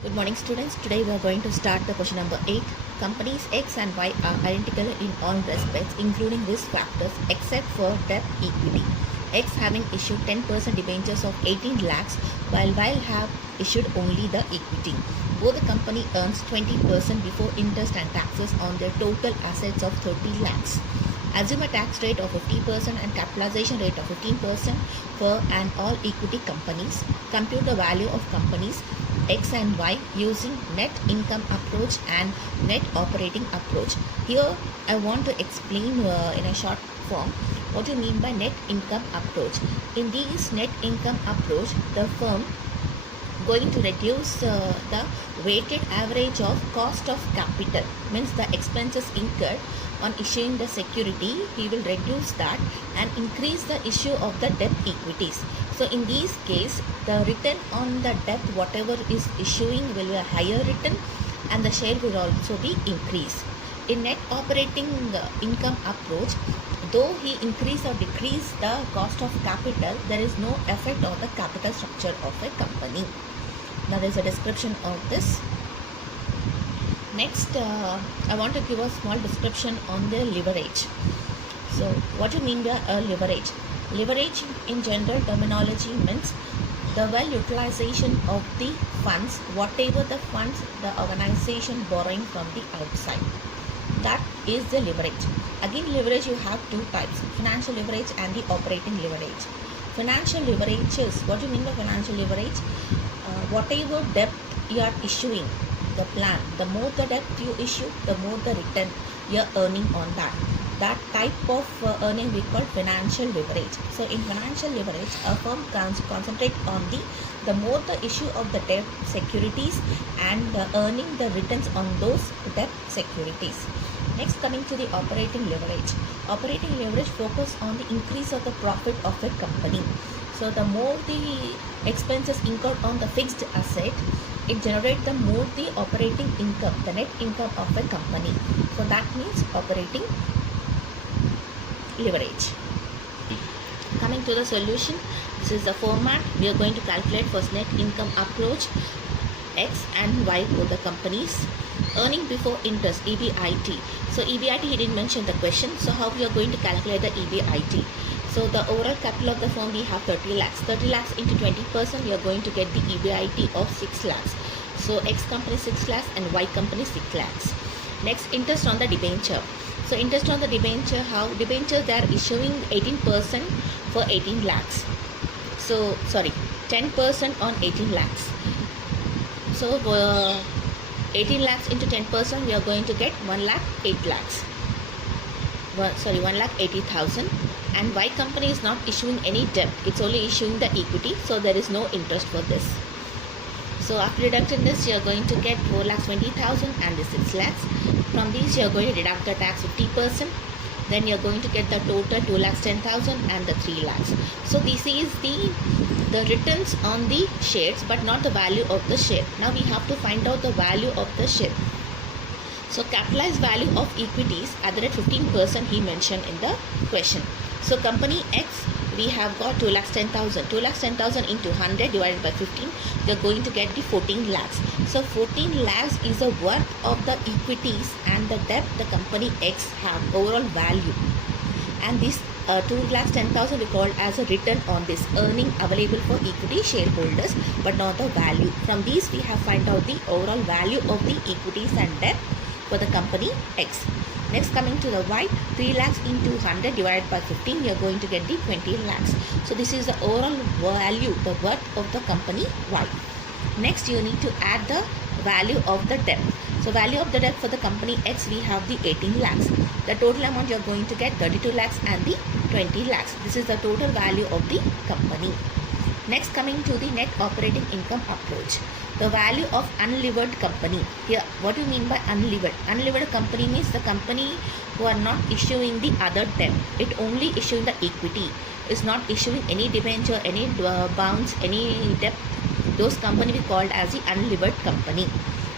Good morning students. Today we are going to start the question number 8. Companies X and Y are identical in all respects including risk factors except for debt equity. X having issued 10% debentures of 18 lakhs while Y have issued only the equity. Both the company earns 20% before interest and taxes on their total assets of 30 lakhs. Assume a tax rate of 50% and capitalization rate of 15% for and all equity companies. Compute the value of companies X and Y using net income approach and net operating approach. Here I want to explain in a short form what you mean by net income approach. In this net income approach, the firm going to reduce the weighted average of cost of capital, means the expenses incurred on issuing the security, he will reduce that and increase the issue of the debt equities. So in this case, the return on the debt whatever is issuing will be a higher return and the share will also be increased. In net operating income approach, though he increase or decrease the cost of capital, there is no effect on the capital structure of a company. Now there is a description of this. Next, I want to give a small description on the leverage. So what do you mean by a leverage? Leverage in general terminology means the well utilization of the funds, whatever the funds the organization borrowing from the outside. That is the leverage. Again, leverage you have two types, financial leverage and the operating leverage. Financial leverage is, what do you mean by financial leverage? Whatever debt you are issuing, the plan, the more the debt you issue, the more the return you are earning on that. That type of earning we call financial leverage. So in financial leverage, a firm can concentrate on the more the issue of the debt securities and earning the returns on those debt securities. Next, coming to the operating leverage. Operating leverage focus on the increase of the profit of a company. So the more the expenses incurred on the fixed asset, it generates the more the operating income, the net income of a company. So that means operating leverage. Coming to the solution, this is the format. We are going to calculate first net income approach, X and Y for the companies. Earning before interest, EBIT. So EBIT, he didn't mention the question. So how we are going to calculate the EBIT? So the overall capital of the firm, we have 30 lakhs. 30 lakhs into 20%, we are going to get the EBIT of 6 lakhs. So X company 6 lakhs and Y company 6 lakhs. Next, interest on the debenture. So interest on the debenture, how? Debenture they are issuing 18% for 18 lakhs. So, sorry, 10% on 18 lakhs. So 18 lakhs into 10%, we are going to get 1 lakh 8 lakhs. 1 lakh 80,000. And Y company is not issuing any debt, it's only issuing the equity, so there is no interest for this. So after deducting this, you are going to get 4 lakhs 20,000 and the 6 lakhs. From these, you are going to deduct the tax 50%. Then you are going to get the total 2 lakhs 10,000 and the 3 lakhs. So this is the returns on the shares, but not the value of the share. Now we have to find out the value of the share. So capitalized value of equities at the rate 15% he mentioned in the question. So company X, we have got 2 lakhs 10,000. 2 lakhs 10,000 into 100 divided by 15, we are going to get the 14 lakhs. So 14 lakhs is the worth of the equities and the debt the company X have, overall value. And this 2 lakhs 10,000 we call as a return on this earning available for equity shareholders, but not the value. From these we have find out the overall value of the equities and debt for the company X. Next, coming to the Y, 3 lakhs into 100 divided by 15, we are going to get the 20 lakhs. So this is the overall value, the worth of the company Y. Next, you need to add the value of the debt. So value of the debt for the company X, we have the 18 lakhs. The total amount you are going to get 32 lakhs and the 20 lakhs. This is the total value of the company. Next, coming to the net operating income approach. The value of unlevered company. Here, what do you mean by unlevered? Unlevered company means the company who are not issuing the other debt. It only issuing the equity. Is not issuing any debenture, any bonds, any debt. Those company we called as the unlevered company.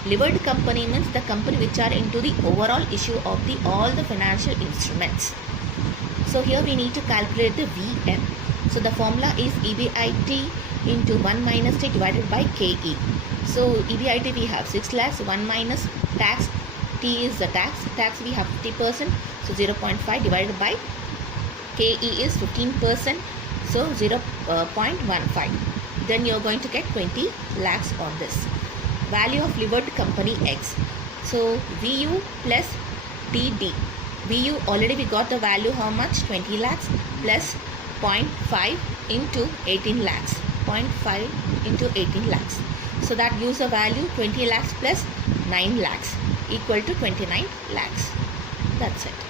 Levered company means the company which are into the overall issue of the all the financial instruments. So here we need to calculate the VM. So the formula is EBIT into 1 minus T divided by KE. So EBIT we have 6 lakhs, 1 minus tax, T is the tax we have 50%, so 0.5 divided by KE is 15%, so 0.15. Then you're going to get 20 lakhs on this. Value of levered company X. So VU plus DD. VU already we got the value how much? 20 lakhs plus 0.5 into 18 lakhs. 0.5 into 18 lakhs. So that gives a value 20 lakhs plus 9 lakhs equal to 29 lakhs. That's it.